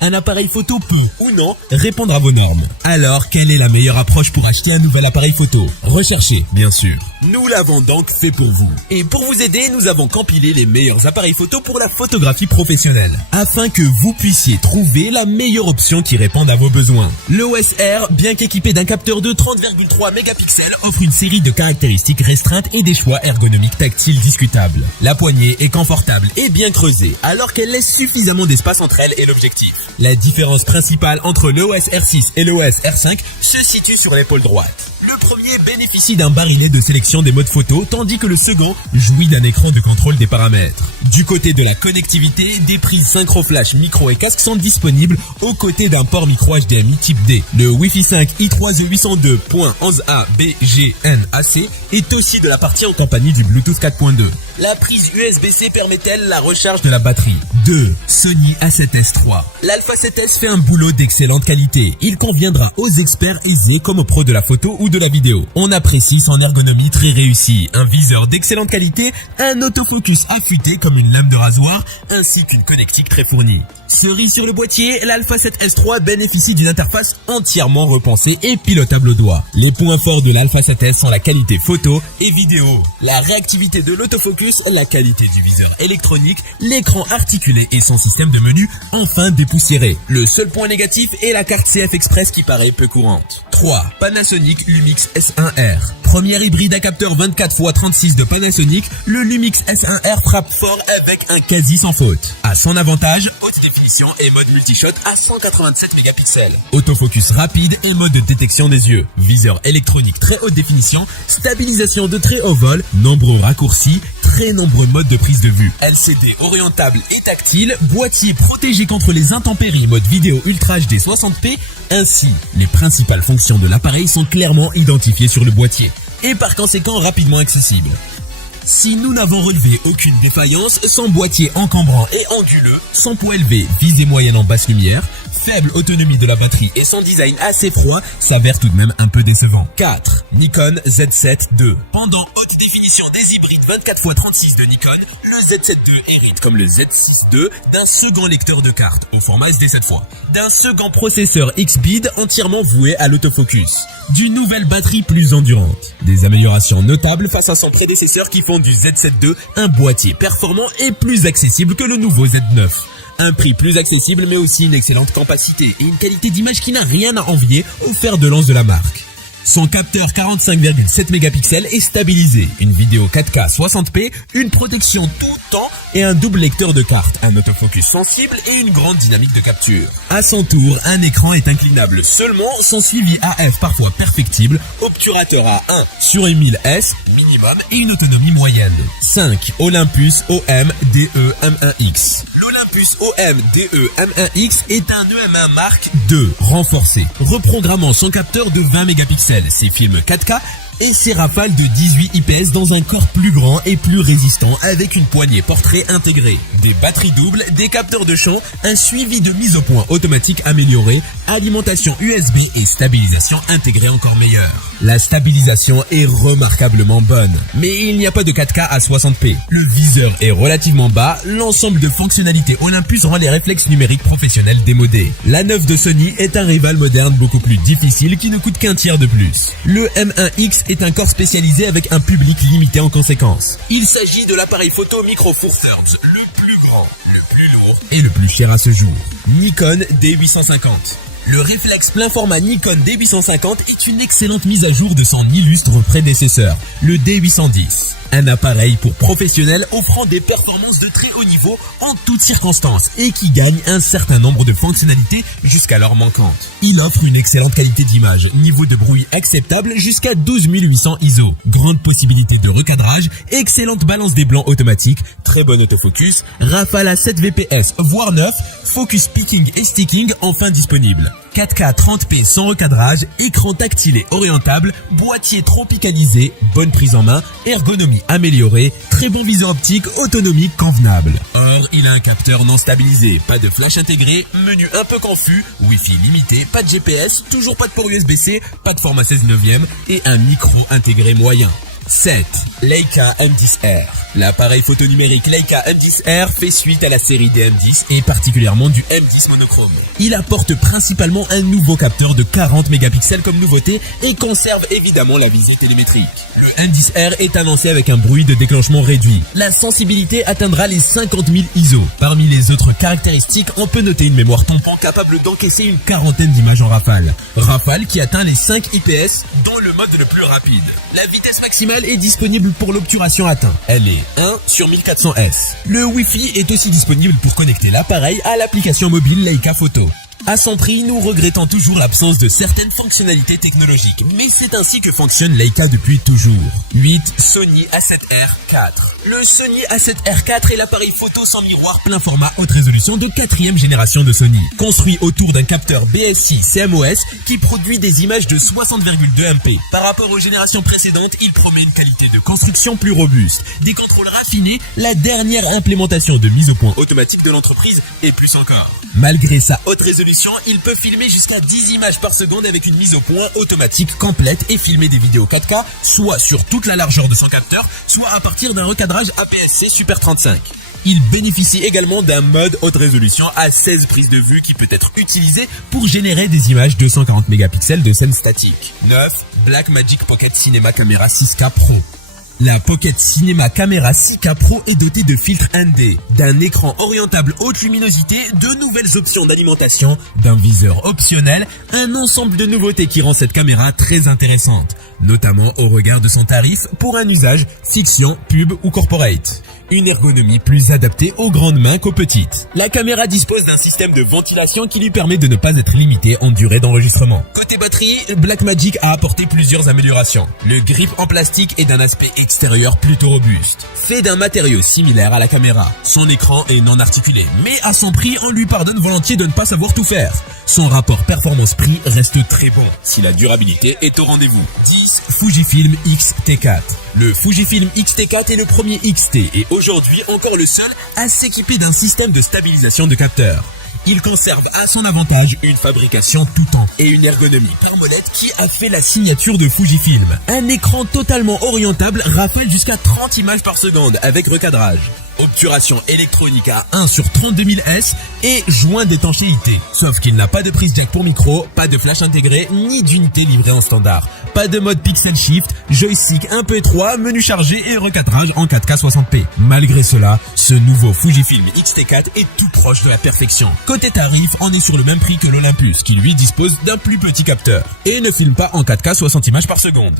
Un appareil photo peut, ou non, répondre à vos normes. Alors, quelle est la meilleure approche pour acheter un nouvel appareil photo? Recherchez, bien sûr. Nous l'avons donc fait pour vous. Et pour vous aider, nous avons compilé les meilleurs appareils photo pour la photographie professionnelle, afin que vous puissiez trouver la meilleure option qui réponde à vos besoins. L'EOS R, bien qu'équipé d'un capteur de 30,3 mégapixels, offre une série de caractéristiques restreintes et des choix ergonomiques tactiles discutables. La poignée est confortable et bien creusée, alors qu'elle laisse suffisamment d'espace entre elle et l'objectif. La différence principale entre l'EOS R6 et l'EOS R5 se situe sur l'épaule droite. Le premier bénéficie d'un barillet de sélection des modes photo, tandis que le second jouit d'un écran de contrôle des paramètres. Du côté de la connectivité, des prises synchro flash, micro et casque sont disponibles aux côtés d'un port micro HDMI type D. Le Wi-Fi 5 i3E802.11a/BGNAC est aussi de la partie en compagnie du Bluetooth 4.2. La prise USB-C permet-elle la recharge de la batterie? 2. Sony A7S III. L'Alpha 7S fait un boulot d'excellente qualité. Il conviendra aux experts aisés comme aux pros de la photo ou de la vidéo. On apprécie son ergonomie très réussie, un viseur d'excellente qualité, un autofocus affûté comme une lame de rasoir, ainsi qu'une connectique très fournie. Cerise sur le boîtier, l'Alpha 7S III bénéficie d'une interface entièrement repensée et pilotable au doigt. Les points forts de l'Alpha 7S sont la qualité photo et vidéo, la réactivité de l'autofocus, la qualité du viseur électronique, l'écran articulé et son système de menu enfin dépoussiéré. Le seul point négatif est la carte CF Express qui paraît peu courante. 3. Panasonic Lumix S1R. Premier hybride à capteur 24x36 de Panasonic, le Lumix S1R frappe fort avec un quasi sans faute. À son avantage, haute définition et mode multishot à 187 mégapixels. Autofocus rapide et mode de détection des yeux. Viseur électronique très haute définition, stabilisation de très haut vol, nombreux raccourcis, très nombreux modes de prise de vue. LCD orientable et tactile, boîtier protégé contre les intempéries, mode vidéo Ultra HD 60p. Ainsi, les principales fonctions de l'appareil sont clairement identifiées sur le boîtier et par conséquent rapidement accessibles. Si nous n'avons relevé aucune défaillance, son boîtier encombrant et anguleux, son poids élevé, visée moyenne en basse lumière, faible autonomie de la batterie et son design assez froid s'avère tout de même un peu décevant. 4. Nikon Z7 II. Pendant haute définition des hybrides 24x36 de Nikon, le Z7 II hérite comme le Z6 II d'un second lecteur de cartes au format SD cette fois, d'un second processeur X-Speed entièrement voué à l'autofocus, d'une nouvelle batterie plus endurante, des améliorations notables face à son prédécesseur qui font du Z7 II un boîtier performant et plus accessible que le nouveau Z9. Un prix plus accessible mais aussi une excellente capacité et une qualité d'image qui n'a rien à envier au fer de lance de la marque. Son capteur 45,7 mégapixels est stabilisé, une vidéo 4K 60p, une protection tout temps et un double lecteur de cartes, un autofocus sensible et une grande dynamique de capture. À son tour, un écran est inclinable seulement, son suivi AF parfois perfectible, obturateur à 1 sur 1000S minimum et une autonomie moyenne. 5. Olympus OM-DE M1X. L'Olympus OM-DE M1X est un EM1 Mark II renforcé, reprogrammant son capteur de 20 mégapixels, ses films 4K et ses rafales de 18 IPS dans un corps plus grand et plus résistant avec une poignée portrait intégrée, des batteries doubles, des capteurs de champ, un suivi de mise au point automatique amélioré, alimentation USB et stabilisation intégrée encore meilleure. La stabilisation est remarquablement bonne, mais il n'y a pas de 4K à 60p. Le viseur est relativement bas, l'ensemble de fonctionnalités Olympus rend les réflexes numériques professionnels démodés. La 9 de Sony est un rival moderne beaucoup plus difficile qui ne coûte qu'un tiers de plus. Le M1X est un corps spécialisé avec un public limité en conséquence. Il s'agit de l'appareil photo Micro Four Thirds, le plus grand, le plus lourd et le plus cher à ce jour. Nikon D850. Le réflexe plein format Nikon D850 est une excellente mise à jour de son illustre prédécesseur, le D810. Un appareil pour professionnels offrant des performances de très haut niveau en toutes circonstances et qui gagne un certain nombre de fonctionnalités jusqu'alors manquantes. Il offre une excellente qualité d'image, niveau de bruit acceptable jusqu'à 12800 ISO, grande possibilité de recadrage, excellente balance des blancs automatique, très bon autofocus, rafale à 7 VPS voire 9, focus picking et sticking enfin disponible. 4K 30p sans recadrage, écran tactile et orientable, boîtier tropicalisé, bonne prise en main, ergonomie améliorée, très bon viseur optique, autonomie convenable. Or, il a un capteur non stabilisé, pas de flash intégré, menu un peu confus, Wi-Fi limité, pas de GPS, toujours pas de port USB-C, pas de format 16/9 et un micro intégré moyen. 7. Leica M10R. L'appareil photo numérique Leica M10R fait suite à la série des M10 et particulièrement du M10 monochrome. Il apporte principalement un nouveau capteur de 40 mégapixels comme nouveauté et conserve évidemment la visée télémétrique. Le M10R est annoncé avec un bruit de déclenchement réduit. La sensibilité atteindra les 50 000 ISO. Parmi les autres caractéristiques, on peut noter une mémoire tampon capable d'encaisser une quarantaine d'images en rafale. Rafale qui atteint les 5 IPS dans le mode le plus rapide. La vitesse maximale est disponible pour l'obturation atteint. Elle est 1/1400S. Le Wi-Fi est aussi disponible pour connecter l'appareil à l'application mobile Leica Photo. À son prix, nous regrettons toujours l'absence de certaines fonctionnalités technologiques, mais c'est ainsi que fonctionne Leica depuis toujours. 8. Sony A7R IV. Le Sony A7R IV est l'appareil photo sans miroir plein format haute résolution de 4e génération de Sony. Construit autour d'un capteur BSI CMOS qui produit des images de 60,2 MP. Par rapport aux générations précédentes, il promet une qualité de construction plus robuste, des contrôles raffinés, la dernière implémentation de mise au point automatique de l'entreprise et plus encore. Malgré sa haute résolution, il peut filmer jusqu'à 10 images par seconde avec une mise au point automatique complète et filmer des vidéos 4K, soit sur toute la largeur de son capteur, soit à partir d'un recadrage APS-C Super 35. Il bénéficie également d'un mode haute résolution à 16 prises de vue qui peut être utilisé pour générer des images 240 mégapixels de scène statique. 9. Blackmagic Pocket Cinema Camera 6K Pro. La Pocket Cinema Camera 6K Pro est dotée de filtres ND, d'un écran orientable haute luminosité, de nouvelles options d'alimentation, d'un viseur optionnel, un ensemble de nouveautés qui rend cette caméra très intéressante, notamment au regard de son tarif pour un usage fiction, pub ou corporate. Une ergonomie plus adaptée aux grandes mains qu'aux petites. La caméra dispose d'un système de ventilation qui lui permet de ne pas être limitée en durée d'enregistrement. Côté batterie, Blackmagic a apporté plusieurs améliorations. Le grip en plastique est d'un aspect extérieur plutôt robuste, fait d'un matériau similaire à la caméra. Son écran est non articulé, mais à son prix, on lui pardonne volontiers de ne pas savoir tout faire. Son rapport performance-prix reste très bon, si la durabilité est au rendez-vous. 10. Fujifilm X-T4. Le Fujifilm X-T4 est le premier XT et aujourd'hui encore le seul à s'équiper d'un système de stabilisation de capteurs. Il conserve à son avantage une fabrication tout temps et une ergonomie par molette qui a fait la signature de Fujifilm. Un écran totalement orientable rafale jusqu'à 30 images par seconde avec recadrage. Obturation électronique à 1/32000S et joint d'étanchéité. Sauf qu'il n'a pas de prise jack pour micro, pas de flash intégré, ni d'unité livrée en standard. Pas de mode pixel shift, joystick un peu étroit, menu chargé et recadrage en 4K 60p. Malgré cela, ce nouveau Fujifilm X-T4 est tout proche de la perfection. Côté tarif, on est sur le même prix que l'Olympus, qui lui dispose d'un plus petit capteur et ne filme pas en 4K 60 images par seconde.